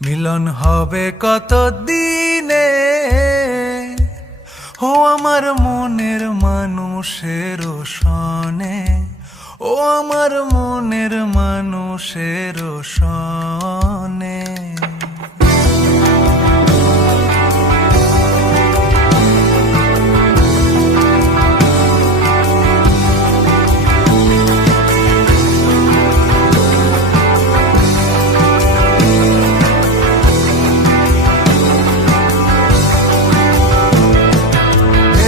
মিলন হবে কত দিনে ও আমার মনের মানুষের সনে ও আমার মনের মানুষের সনে